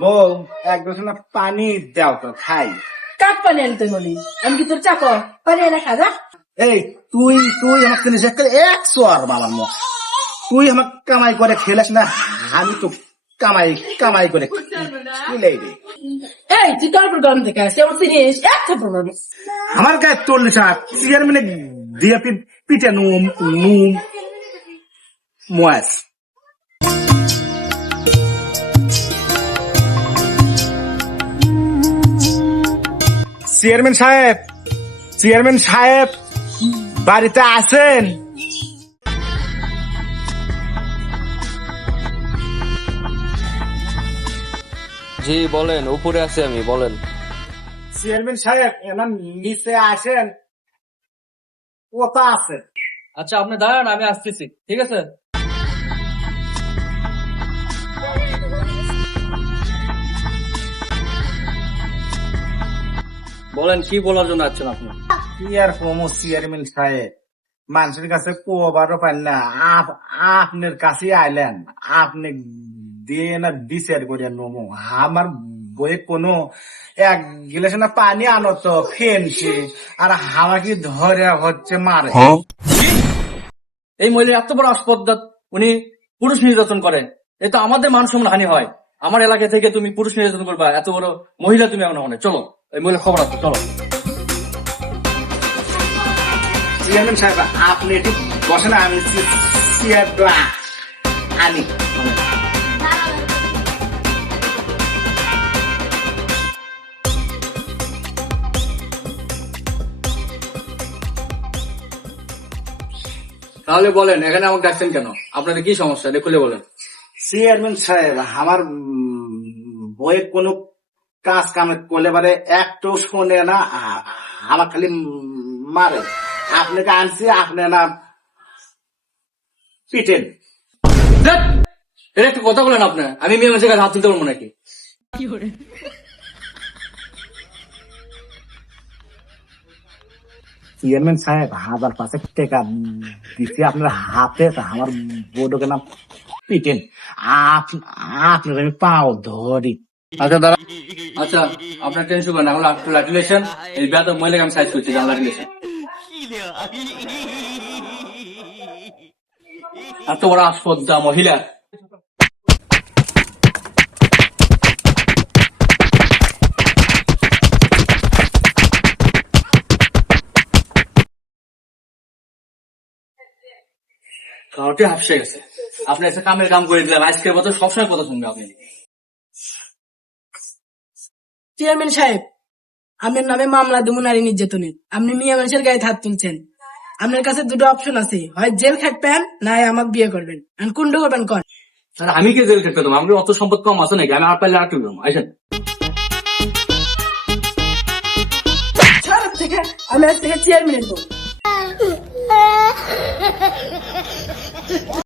বউ এক গ্লাস না পানি দাও তো খাই। কাক পানি আনতে বলি, আমি কি তোর চাকর? পানি এনে খাজা। এই তুই তুই আমাকে জিনিস একশো আর বাবার মুখ, তুই আমার কামাই করে খেলাস না, আমি তো কামাই কামাই করে খেলাই রে। এই তুই তারপর গরম থেকে আসছি, আমার ফিরিস এক থাপ্পড় মারবি। আমার গায়ে তোর চেয়ারম্যানে দিয়ে পিঠে নুম নুম মোয়াস। চেয়ারম্যান সাহেব, চেয়ারম্যান সাহেব বাড়িতে আছেন? জি বলেন, উপরে আছি আমি, বলেন। চেয়ারম্যান সাহেব এনার নিচে আসেন, কোথা আছে? আচ্ছা আপনি দাঁড়ান, আমি আসতেছি, ঠিক আছে? বলেন কি বলার জন্য আসছেন আপনি? কি আর কমো চেয়ারম্যান সাহেব, মানুষের কাছে কোবারও পান না, আপনার কাছে আইলেন, আপনি দিয়ে না বিচার করে নমো। আমার বই কোনো এক গিলাস না পানি আনো তো ফেনছি, আর আমাকে ধরে হচ্ছে মারে। এই মহিলার এত বড় আসপদ্দা, উনি পুরুষ নির্যাতন করে, এ তো আমাদের মান সম্মান হানি হয়। আমার এলাকা থেকে তুমি পুরুষ নির্যাতন করবা, এত বড় মহিলা তুমি এমন মনে? চলো এই মহিলা খবর আছে, চলো। চেয়ারম্যান সাহেব আপনি একটু বসেন, আমি চেয়ারটা আনি। তাহলে বলেন এখানে আমাকে ডাকছেন কেন? আপনাদের কি সমস্যা, এটা খুলে বলেন। চেয়ারম্যান সাহেব আমার বইয়ে কোনো কাজ কামে করলে পারে একটু শোনে না, আমার খালি মারে। আপনাকে আনছি, আপনি না পিটেন। ধ্যাৎ, এটা একটু কথা বলেন আপনি, আমি মেয়ে মানুষের কাছে হাত তুলতে পারবো নাকি? চেয়ারম্যান সাহেব 1000 টাকা দিচ্ছি আপনার হাতে, আমার বোর্ডকে না পিটেন, আপনার আমি পাও ধরি। আচ্ছা দাঁড়া, আচ্ছা আপনার টেনশন করেন, এখন রিলেশন এই ব্যাত মহিলাকে আমি সাইজ করছি, জানলা রিলেশন। এত বড় আসপদ্দা মহিলা, কাউকে হাফসে গেছে। আপনি একটা কামের কাম করে দিলাম, আজকের মতো সবসময় কথা শুনবে আপনি। চেয়ারম্যান সাহেব, আপনার নামে মামলা দেবো নারী নির্যাতনের। আপনি মেয়ে মানুষের গায়ে হাত তুলছেন। আপনার কাছে দুটো অপশন আছে, হয় জেল খাটবেন না আমাকে বিয়ে করবেন। কোনটা করবেন কর? স্যার আমি কি জেল খেতে দেবো? আমাদের অত সম্পদ কম আছে নাকি? আমি আর পাইলে আর টুকবো আসেন। ছাড় থেকে, আমি আজ থেকে চেয়ারম্যানের বউ।